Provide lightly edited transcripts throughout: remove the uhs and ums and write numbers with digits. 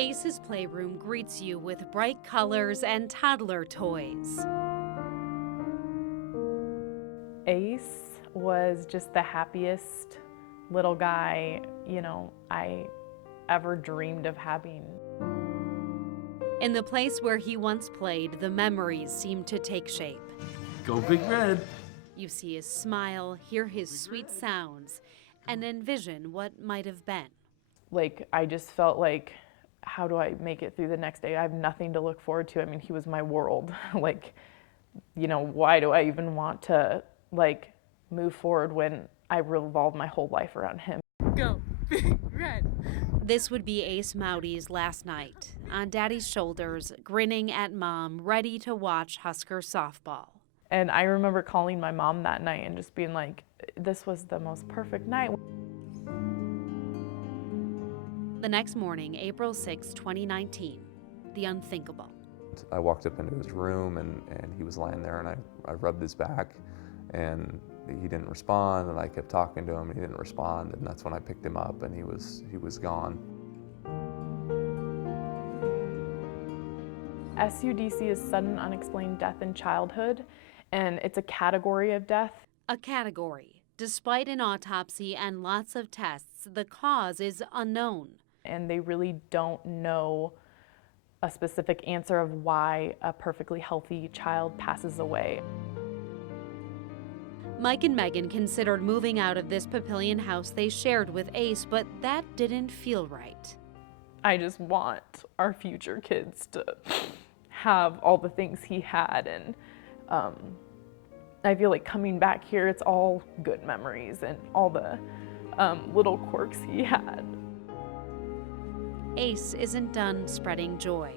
Ace's Playroom greets you with bright colors and toddler toys. Ace was just the happiest little guy, I ever dreamed of having. In the place where he once played, the memories seem to take shape. Go Big Red! You see his smile, hear his sweet sounds, and envision what might have been. I just felt like, how do I make it through the next day? I have nothing to look forward to. I mean, he was my world. Why do I even want to, move forward when I revolve my whole life around him? Go Big Red! This would be Ace Maude's last night, on Daddy's shoulders, grinning at Mom, ready to watch Husker softball. And I remember calling my mom that night and just being like, this was the most perfect night. The next morning, April 6, 2019, the unthinkable. I walked up into his room and he was lying there, and I rubbed his back and he didn't respond, and I kept talking to him and he didn't respond, and that's when I picked him up and he was gone. SUDC is sudden unexplained death in childhood, and it's a category of death. A category. Despite an autopsy and lots of tests, the cause is unknown. And they really don't know a specific answer of why a perfectly healthy child passes away. Mike and Megan considered moving out of this Papillion house they shared with Ace, but that didn't feel right. I just want our future kids to have all the things he had, and I feel like coming back here, it's all good memories and all the little quirks he had. Ace isn't done spreading joy.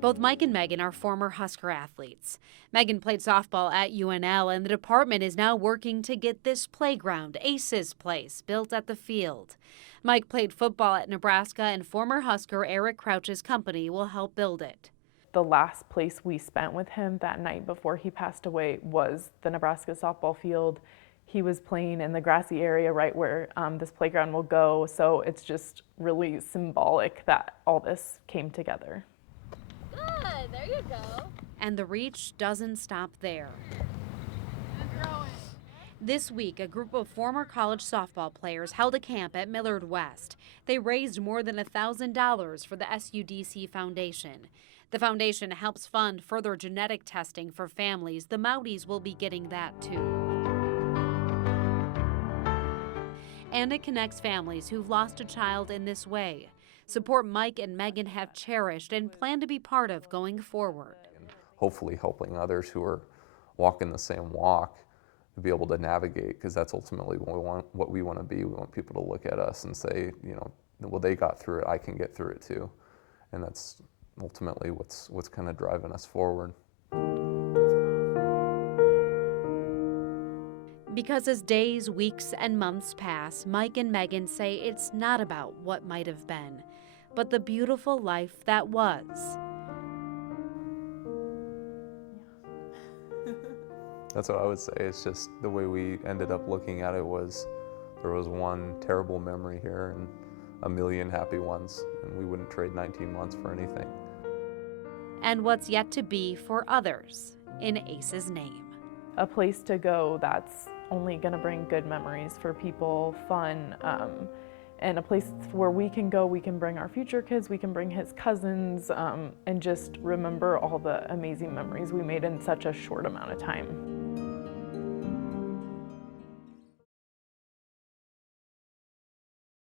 Both Mike and Megan are former Husker athletes. Megan played softball at UNL, and the department is now working to get this playground, Ace's Place, built at the field. Mike played football at Nebraska, and former Husker Eric Crouch's company will help build it. The last place we spent with him that night before he passed away was the Nebraska softball field. He was playing in the grassy area right where this playground will go, so it's just really symbolic that all this came together. Good, there you go. And the reach doesn't stop there. This week, a group of former college softball players held a camp at Millard West. They raised more than $1,000 for the SUDC Foundation. The foundation helps fund further genetic testing for families. The Maudes will be getting that too. And it connects families who've lost a child in this way. Support Mike and Megan have cherished and plan to be part of going forward. Hopefully helping others who are walking the same walk to be able to navigate, because that's ultimately what we want to be. We want people to look at us and say, well, they got through it, I can get through it too. And that's ultimately what's kind of driving us forward. Because as days, weeks, and months pass, Mike and Megan say it's not about what might have been, but the beautiful life that was. That's what I would say. It's just the way we ended up looking at it was there was one terrible memory here and a million happy ones, and we wouldn't trade 19 months for anything. And what's yet to be for others in Ace's name. A place to go that's only going to bring good memories for people, fun, and a place where we can go, we can bring our future kids, we can bring his cousins, and just remember all the amazing memories we made in such a short amount of time.